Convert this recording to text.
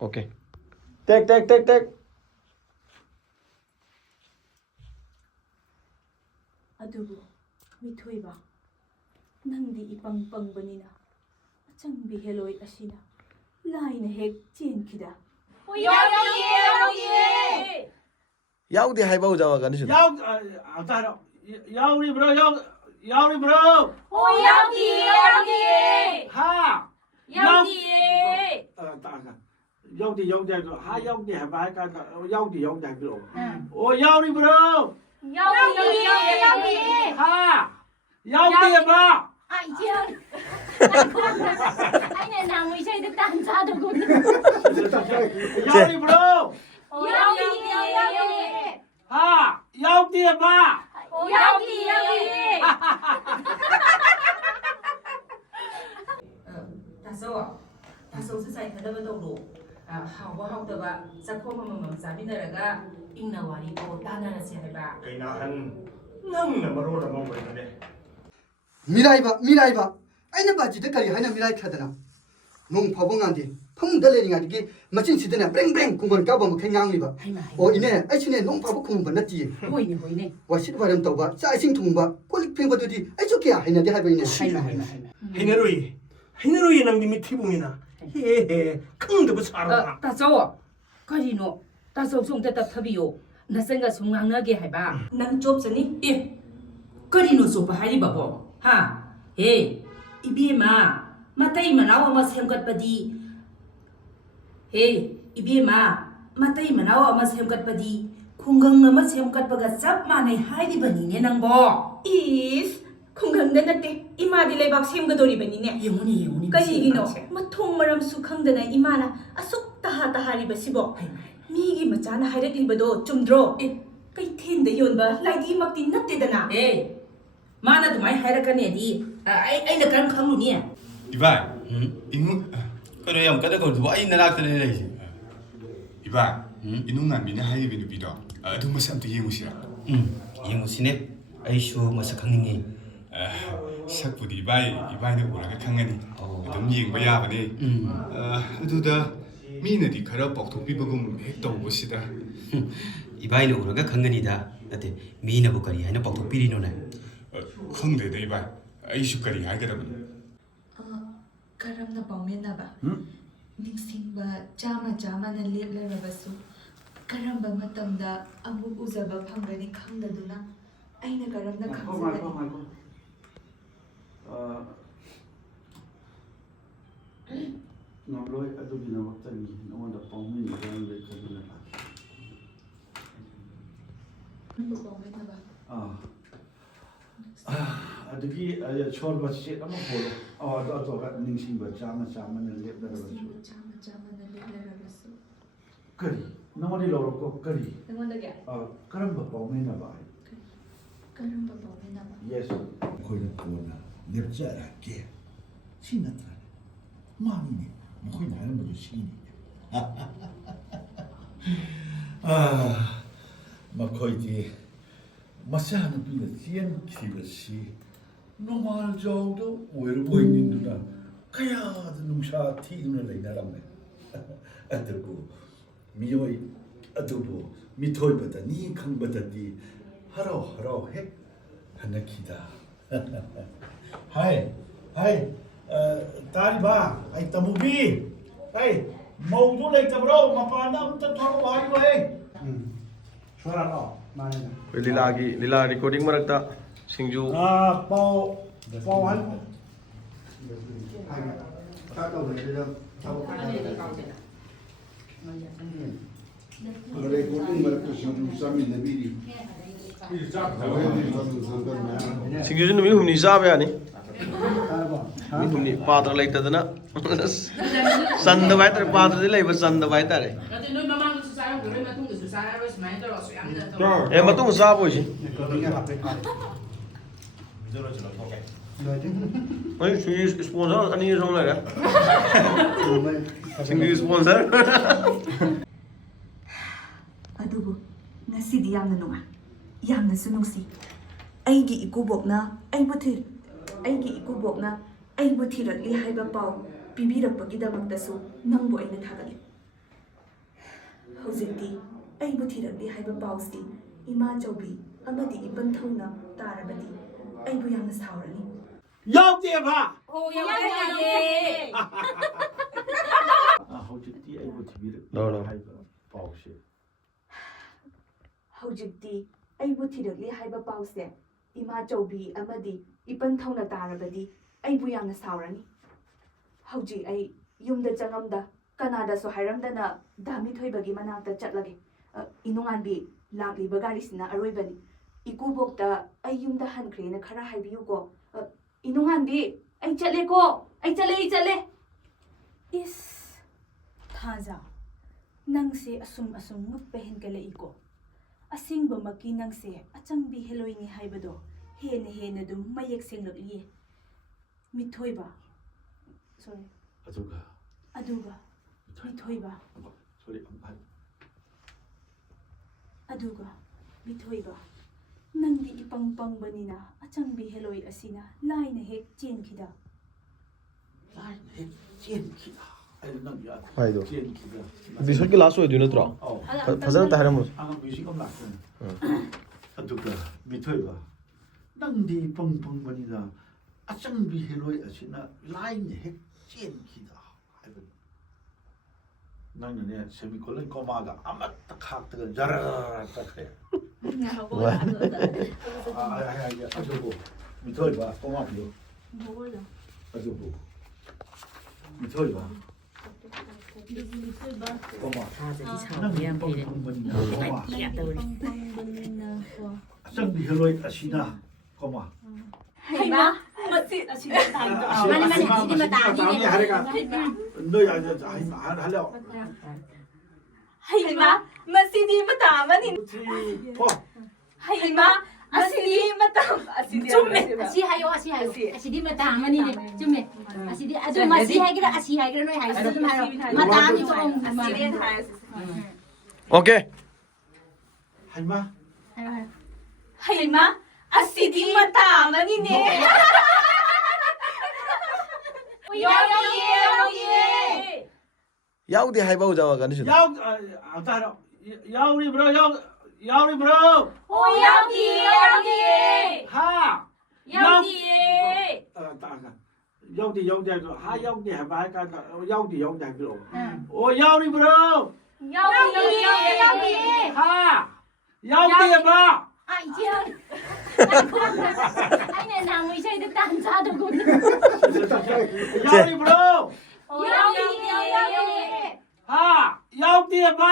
오케이. 땡땡땡땡. ꯑꯗꯨꯕꯨ ꯃꯤꯊꯣꯏꯕ ꯅꯪꯗꯤ ꯏꯄꯪ ꯄꯪꯕꯅꯤ나 ꯑꯆꯪꯕꯤ ꯍꯦꯂꯣꯏ ꯑꯁꯤꯅ ꯂꯥꯏꯅ ꯍꯦꯛ ꯆꯦꯟꯈꯤꯗ 야우디 하이바 오자와 가니시. 야우리브로 야우리브로 하 야우디 하 야우디 해봐 야우디 그로 야우리브로 하 야우디 해봐 anh nào mới chơi được tàn ra được rồi 야우리브로 하 야우디 해봐 다소스 사이트다가 도로 하고 하고다가 자코마마 자비나라가 잉나 와리고 다나라시 해봐. 그나한 너무나 머로라 먹어야 미라이바 아이나 바지데 까리 하나 미라이 카드나 농 파봉한디 펑 달래링아디기 마친 시드나 뱅뱅 공건 까봐 뭐 캥양리바 이네 아이치네 농 파보 공건 났지 호이네 와시드 바람 떠봐 짜이싱 통바 콜릭 핑바도디 아이초케야 하이나디 하이바이네 하이나로이 낭디 미티봉이나 헤헤 坑得不 살아 다소 가리노 다소 송대 답탑이요 나생가 송강나게 해봐 난 좁으니 예 가리노 좁아 하리바보 하 에 이비마 마타이 마나와 마 셈갓바디 에 이비마 마타이 마나와 마 셈갓바디 콩강 마 셈갓바가 짭 마네 하리바니네 낭보 이스 콩강다 나때 이마디 레박 셈가도리바니네 영훈이 그리기노 마통 마람 수ඛangdana 이마나 아속 타하리바시보 미기 마차나 하이라기바도 쫌드로 ꯀꯩꯊꯦꯜꯗ ꯌꯣꯟꯕ ꯂꯥꯏꯙꯤꯃꯛꯇꯤ ꯅꯠꯇꯦꯗꯅ 마나 그만 하이라카네디 아이나 그런 강루니 이봐, 이놈 그래 형 까다 거도 와 이나 나한테 내리지. 이봐, 이놈 남비네 하이비 누비도 아두 모습도 예무시라. 예무시네. 아이쇼 마삭 강닝이. 삭부디 이바이는 뭐라가 강하니. 좀 예행봐 야바네. 아두다 미네디 가라 뻑톡비버금 핵도 보시다. 이바이는 오라가 강근이다. 나한테 미나부 거리 하나 뻑톡 비리노네. ꯈꯪꯗꯦꯗ ꯏꯕꯥꯏ ꯑꯩꯁꯨ ꯀꯔꯤ ꯍꯥꯏꯒꯗꯕꯅꯣ ꯀꯔꯝꯅ ꯄꯥꯎꯃꯤꯟꯅꯕ ꯅꯤꯡꯁꯤꯡꯕ ꯆꯥꯝꯃꯅ ꯂꯦꯞꯂꯔꯕꯁꯨ ꯀꯔꯝꯕ ꯃꯇꯝꯗ ꯑꯃꯨꯛ ꯎꯖꯕ ꯐꯪꯒꯅꯤ ꯈꯪꯗꯗꯨꯅ ꯑꯩꯅ ꯀꯔꯝꯅ ꯈꯪꯖꯒꯅꯤ ꯉꯝꯂꯣꯏ ꯑꯗꯨꯒꯤꯗꯃꯛꯇꯅꯤ ꯅꯉꯣꯟꯗ ꯄꯥꯎꯃꯤꯟꯅꯕ ꯂꯩꯈꯗꯨꯅ ꯄꯥꯎꯃꯤꯟꯅꯕ ꯑꯗꯨꯒꯤ ꯁꯣꯔ ꯃꯆꯦꯠ ꯑꯃ ꯍꯣꯜꯂꯣ ꯑꯇꯣꯞꯄ ꯅꯤꯡꯁꯤꯡꯕ ꯆꯥꯝꯃꯅ ꯂꯦꯞꯂꯔꯕꯁꯨ ꯆꯥꯝꯃꯅ ꯂꯦꯞꯂꯔꯕꯁꯨ ꯀꯔꯤ ꯅꯉꯣꯟꯗ ꯂꯧꯔꯛꯄ ꯀꯔꯤ ꯅꯉꯣꯟꯗꯒꯤ ꯀꯔꯝꯕ ꯄꯥꯎꯃꯤꯟꯅꯕ ꯀꯔꯝꯕ ꯄꯥꯎꯃꯤꯟꯅꯕ ꯌꯦꯁ ꯑꯩꯈꯣꯏꯅ ꯀꯣꯟꯅ ꯂꯦꯞꯆꯔꯛꯀꯦ ꯁꯤ ꯅꯠꯇ꯭ꯔꯅꯦ ꯃꯥꯅꯤꯅꯦ ꯃꯈꯣꯏꯅ ꯍꯥꯏꯔꯝꯕꯗꯨ ꯁꯤꯅꯤ ꯃꯈꯣꯏꯗꯤ ꯃꯆꯥꯅꯨꯄꯤꯅ ꯆꯦꯟꯈꯤꯕꯁꯤ ꯅꯣꯡꯃꯥꯜꯖꯥꯎꯗ ꯑꯣꯏꯔꯕꯣꯏ ꯅꯤꯡꯗꯨꯅ ꯀꯌꯥꯗ ꯅꯨꯡꯁꯥ ꯊꯤꯗꯨꯅ ꯂꯩꯅꯔꯝꯃꯦ ꯑꯗꯨꯕꯨ ꯃꯤꯑꯣꯏ ꯑꯗꯨꯕꯨ ꯃꯤꯊꯣꯏꯕꯗꯅꯤ ꯈꯪꯕꯗꯗꯤ ꯍꯔꯥꯎ ꯍꯦꯛ ꯍꯟꯅꯈꯤꯗ ꯍꯥꯏ ꯇꯥꯔꯤꯕ ꯑꯩ ꯇꯃꯨꯕꯤ ꯃꯧꯗꯨ ꯂꯩꯇꯕ꯭ꯔꯣ ꯃꯄꯥꯟꯗ ꯑꯝꯇ ꯊꯣꯛꯂꯛꯑꯣ ꯍꯥꯏꯌꯨꯍꯦ ꯁꯣꯔꯥꯂꯣ ꯃꯥꯅꯤꯅ ꯂꯤꯂꯥ ꯔꯦꯀꯣꯔꯗꯤꯡ ꯃꯔꯛꯇ ꯁꯤꯡꯖꯨ ꯄꯥꯎ ꯍꯥꯏ ꯔꯦꯀꯣꯔꯗꯤꯡ ꯃꯔꯛꯇ ꯁꯤꯡꯖꯨ ꯆꯥꯃꯤꯟꯅꯕꯤꯔꯤ ꯁꯤꯡꯖꯨꯁꯨ ꯅꯨꯃꯤꯠ ꯍꯨꯝꯅꯤ ꯆꯥꯕ ꯌꯥꯅꯤ ꯅꯨꯃꯤꯠ ꯍꯨꯝꯅꯤ ꯄꯥꯇ꯭ꯔ ꯂꯩꯇꯗꯅ ꯆꯟꯗꯕ ꯍꯥꯏꯇꯥꯔꯦ ꯄꯥꯇ꯭ꯔꯗꯤ ꯂꯩꯕ ꯆꯟꯗꯕ ꯍꯥꯏꯇꯥꯔꯦ ꯅꯣꯏ ꯃꯃꯥꯡꯗꯁꯨ ꯆꯥꯔꯝꯈꯤꯔꯣꯏ ꯃꯇꯨꯡꯗꯁꯨ ꯆꯥꯔꯔꯣꯏ ꯁꯨꯃꯥꯏꯅ ꯇꯧꯔꯁꯨ ꯌꯥꯝꯅ ꯃꯇꯨꯡ ꯆꯥꯕ ꯑꯣꯏꯁꯤ ꯁꯤꯡꯖꯨ ꯏꯁꯄꯣꯟꯁꯔ ꯑꯅꯤ ꯁꯨꯝ ꯂꯩꯔꯦ ꯁꯤꯡꯖꯨ ꯏꯁꯄꯣꯟꯁꯔ ꯑꯗꯨꯕꯨ ꯉꯁꯤꯗꯤ ꯌꯥꯝꯅ ꯅꯨꯡꯉꯥꯏ ꯌꯥꯝꯅꯁꯨ ꯅꯨꯡꯁꯤ ꯑꯩꯒꯤ ꯏꯀꯨꯕꯣꯛꯅ ꯑꯩꯕꯨ ꯊꯤꯔꯛꯂꯤ ꯍꯥꯏꯕ ꯄꯥꯎ ꯄꯤꯕꯤꯔꯛꯄꯒꯤꯗꯃꯛꯇꯁꯨ ꯅꯪꯕꯨ ꯑꯩꯅ ꯊꯥꯒꯠꯂꯤ ꯍꯧꯖꯤꯛꯇꯤ ꯑꯩꯕꯨ ꯊꯤꯔꯛꯂꯤ ꯍꯥꯏꯕ ꯄꯥꯎꯁꯤ ꯏꯃꯥ ꯆꯧꯕꯤ ꯑꯃꯗꯤ ꯏꯄꯟ ꯊꯧꯅ ꯇꯥꯔꯕꯗꯤ ꯑꯩꯕꯨ ꯌꯥꯝꯅ ꯁꯥꯎꯔꯅꯤ ꯌꯥꯎꯗꯦꯕ ꯍꯧꯖꯤꯛꯇꯤ ꯑꯩꯕꯨ ꯂꯧꯔꯣ. ꯊꯤꯕꯤꯔꯛ ꯍꯥꯏꯕ ꯄꯥꯎꯁꯦ ꯍꯧꯖꯤꯛꯇꯤ ꯑꯩꯕꯨ ꯊꯤꯔꯛꯂꯤ ꯍꯥꯏꯕ ꯄꯥꯎꯁꯦ ꯏꯃꯥ ꯆꯧꯕꯤ ꯑꯃꯗꯤ ꯏꯄꯟ ꯊꯧꯅ ꯇꯥꯔꯕꯗꯤ ꯑꯩꯕꯨ ꯌꯥꯝꯅ ꯁꯥꯎꯔꯅꯤ ꯍꯧꯖꯤꯛ ꯑꯩ ꯌꯨꯝꯗ ꯆꯪꯉꯝꯗ ꯀꯅꯥꯗꯁꯨ ꯍꯥꯏꯔꯝꯗꯅ ꯗꯥꯃꯤꯊꯣꯏꯕꯒꯤ ꯃꯅꯥꯛꯇ ꯆꯠꯂꯒꯦ ꯏꯅꯨꯡꯉꯥꯟꯕꯤ ꯂꯥꯛꯂꯤꯕ ꯒꯥꯔꯤꯁꯤꯅ ꯑꯔꯣꯏꯕꯅꯤ ꯏꯀꯨꯕꯣꯛꯇ ꯑꯩ ꯌꯨꯝꯗ ꯍꯟꯈ꯭ꯔꯦꯅ ꯈꯔ ꯍꯥꯏꯕꯤꯌꯨꯀꯣ ꯏꯅꯨꯡꯉꯥꯟꯕꯤ ꯑꯩ ꯆꯠꯂꯦꯀꯣ ꯑꯩ ꯆꯠꯂꯦ ꯏꯁ ꯊꯥꯖ ꯅꯪꯁꯦ ꯑꯁꯨꯝ ꯉꯛꯄ ꯍꯦꯟꯒꯠꯂꯛꯏꯀꯣ ꯑꯁꯦꯡꯕꯃꯛꯀꯤ ꯅꯪꯁꯦ ꯑꯆꯪꯕꯤ ꯍꯦꯂꯣꯏꯅꯤ ꯍꯥꯏꯕꯗꯣ ꯍꯦꯟꯅ ꯑꯗꯨꯝ ꯃꯌꯦꯛ ꯁꯦꯡꯂꯛꯂꯤꯌꯦ ꯃꯤꯊꯣꯏꯕ ꯁꯣꯔꯤ ꯑꯗꯨꯒ ꯃꯤꯊꯣꯏꯕ ꯑꯗꯨꯒ ꯃꯤꯊꯣꯏꯕ ꯅꯪꯗꯤ ꯏꯄꯪ ꯄꯪꯕꯅꯤꯅ ꯑꯆꯪꯕꯤ ꯍꯦꯂꯣꯏ ꯑꯁꯤꯅ ꯂꯥꯏꯅ ꯍꯦꯛ ꯆꯦꯟꯈꯤꯗ ꯂꯥꯏꯅ ꯍꯦꯛ ꯆꯦꯟꯈꯤꯗ ꯑꯩꯅ ꯅꯪ ꯍꯥꯏꯗꯣ. ꯆꯦꯟꯈꯤꯗ ꯕꯤꯁꯠꯀꯤ ꯂꯥꯁ ꯑꯣꯏꯗꯣꯏ ꯅꯠꯇ꯭ꯔꯣ? ꯐꯖꯅ ꯑꯝꯇ ꯍꯥꯏꯔꯝꯃꯣ. ꯑꯉꯥꯡ ꯃ꯭ꯌꯨꯖꯤꯛ ꯑꯃ ꯂꯥꯛꯇꯣꯏꯅꯤ ꯑꯗꯨꯒ ꯃꯤꯊꯣꯏꯕ ꯅꯪꯗꯤ ꯄꯪ ꯄꯪꯕꯅꯤꯅ ꯑꯆꯪꯕꯤ ꯍꯦꯂꯣꯏ ꯑꯁꯤꯅ ꯂꯥꯏꯅ ꯍꯦꯛ ꯆꯦꯟꯈꯤꯗ ꯍꯥꯏꯕꯅꯤ ꯅꯪꯅꯅꯦ ꯁꯦꯃꯤꯀꯣꯂꯟ ꯀꯣꯃꯥꯒ ꯑꯃꯠꯇ ꯈꯥꯛꯇꯒ ꯖꯔ ꯆꯠꯈ꯭ꯔꯦ ꯑꯗꯨꯕꯨ ꯃꯤꯊꯣꯏꯕ ꯀꯣꯃꯥ ꯄꯤꯌꯨ ꯑꯗꯨꯕꯨ ꯃꯤꯊꯣꯏꯕ ꯀꯣꯃꯥ ꯅꯪꯗꯤ ꯄꯪ ꯄꯪꯕꯅꯤꯅ ꯀꯣꯃꯥ ꯑꯆꯪꯕꯤ ꯍꯦꯂꯣꯏ ꯑꯁꯤꯅ ꯀꯣꯃꯥ ꯍꯩꯃꯥ ꯑꯁꯤꯗ 하래가 너 할래 ꯍꯩꯃꯥ ꯃꯁꯤꯗꯤ ꯃꯇꯥ ꯑꯃꯅꯤ ꯍꯩꯃꯥ ꯑꯁꯤꯗꯤ ꯃꯇꯝ ꯑꯁꯤꯗꯤ ꯆꯨꯝꯃꯦ ꯑꯁꯤ ꯍꯥꯏꯌꯣ ꯑꯁꯤꯗꯤ ꯃꯇꯥ ꯑꯃꯅꯤꯅꯦ ꯆꯨꯝꯃꯦ ꯑꯁꯤꯗꯤ ꯑꯗꯨ ꯃꯁꯤ ꯍꯥꯏꯒꯦꯔꯥ ꯑꯁꯤ ꯍꯥꯏꯒꯦꯔꯥ ꯅꯣꯏ ꯍꯥꯏꯁꯤ ꯑꯗꯨꯝ ꯍꯥꯏꯔꯣ ꯃꯇꯥ ꯑꯃꯅꯤ Okay. 할마 ꯍꯩꯃꯥ ꯑꯁꯤꯗꯤ ꯃꯇꯥ ꯑꯃꯅꯤꯅꯦ 야우디 하이바우 자와 가니시. 야우리브로 야우리브로 하 야우디 하 야우디 해봐 할까 야우디 하기로 오 야우리브로 하 야우디 해봐 아이네 나무 이제도 딴자도 고니 야우리브로 하 야우디 해봐